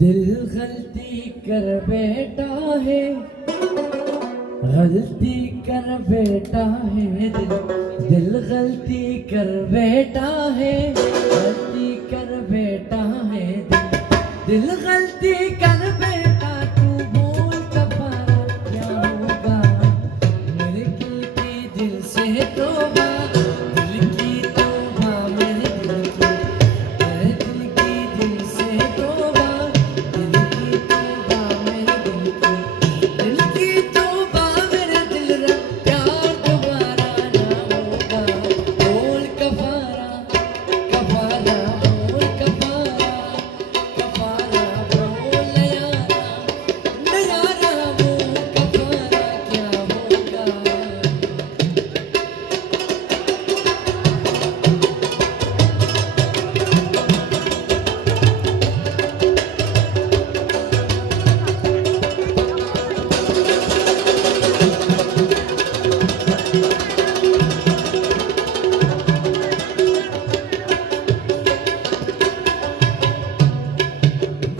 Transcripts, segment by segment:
दिल गलती कर बैठा है, गलती कर बैठा है दिल, दिल गलती कर बैठा है, गलती कर बैठा है दिल, दिल गलती कर बैठा। तू बोल कफारा क्या होगा, मेरे की दिल से तौबा, दिल की तौबा मेरे दिल की, मेरे दिल की दिल से तौबा, दिल की तौबा मेरे दिल की, दिल की तौबा मेरे दिल रा प्यार दोबारा ना होगा। बोल कफारा कफारा बोल कफारा कफारा बोल नयारा नयारा बोल कफारा क्या होगा।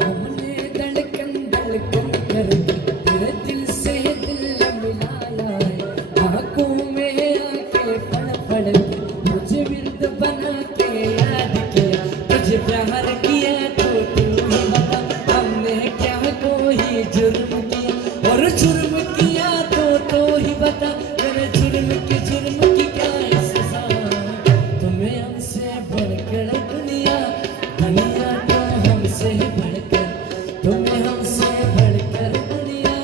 हमने धड़कन धड़कन कर दी, तेरे दिल से दिल मिलाया है, आंखों में आंखें पड़ पड़ के मुझे विरद बना के याद किया, तुझे प्यार किया तो तू ही बता, हमने क्या कोई जुर्म किया, और जुर्म किया तो ही बता, मेरे जुर्म की क्या है सजा। तुम्हें हमसे बढ़कर दुनिया दुनिया तो हमसे बढ़कर, तुम्हें हमसे बढ़कर दुनिया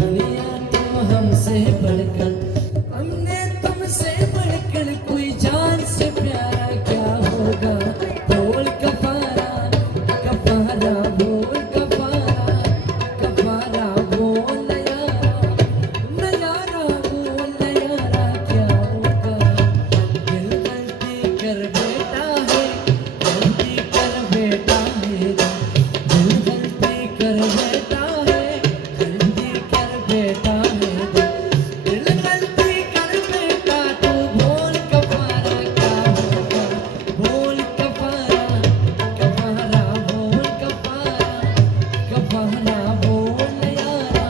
दुनिया तो हमसे बढ़कर, हमने तुमसे बढ़कर कोई जान से प्यारा क्या होगा। बोल कफारा कफारा बोल कफारा कफारा बोल नयारा नयारा बोल नयारा क्या होगा। दिल गलती कर बैठा है, गलती कर बैठा है दिल, गलती कर बैठा है, गलती कर बैठा है दिल, दिल गलती कर बैठा। तू बोल कफारा क्या होगा, बोल कफारा कफारा बोल कफारा कफारा बोल नयारा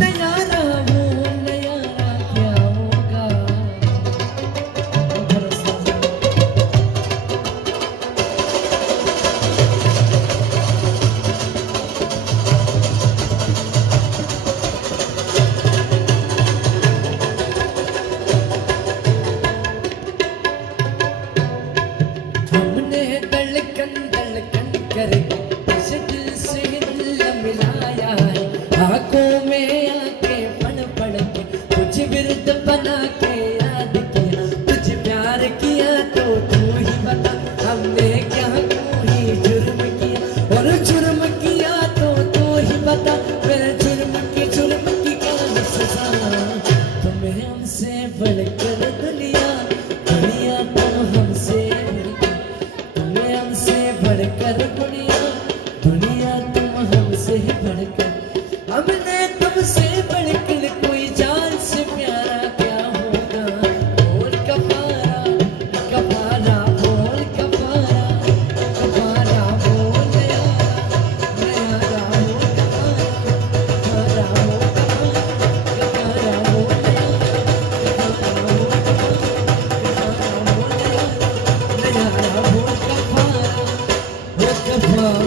नयारा बोल नयारा क्या होगा। हमने धड़कन धड़कन करके इस दिल से दिल मिलाया है, आंखों में आंखें पड़ पड़ के तुझे विरद बना के याद किया, तुझे प्यार किया तो तू ही बता, हमने क्या कोई जुर्म किया, और जुर्म किया तो ही बता, मेरे जुर्म की क्या है सजा। तुम्हें हमसे बढ़कर दुनिया दुनिया तो हमसे बढ़कर, तुम्हें हमसे बढ़कर दुनिया दुनिया तुम हमसे बढ़कर, हमने तुमसे बढ़कर कोई जान से प्यारा क्या होगा। बोल कफारा कफारा बोल कफारा कफारा बोल नयारा नयारा बोल कफारा कफारा बोल कफारा बोल नयारा बोल कफारा वो कफारा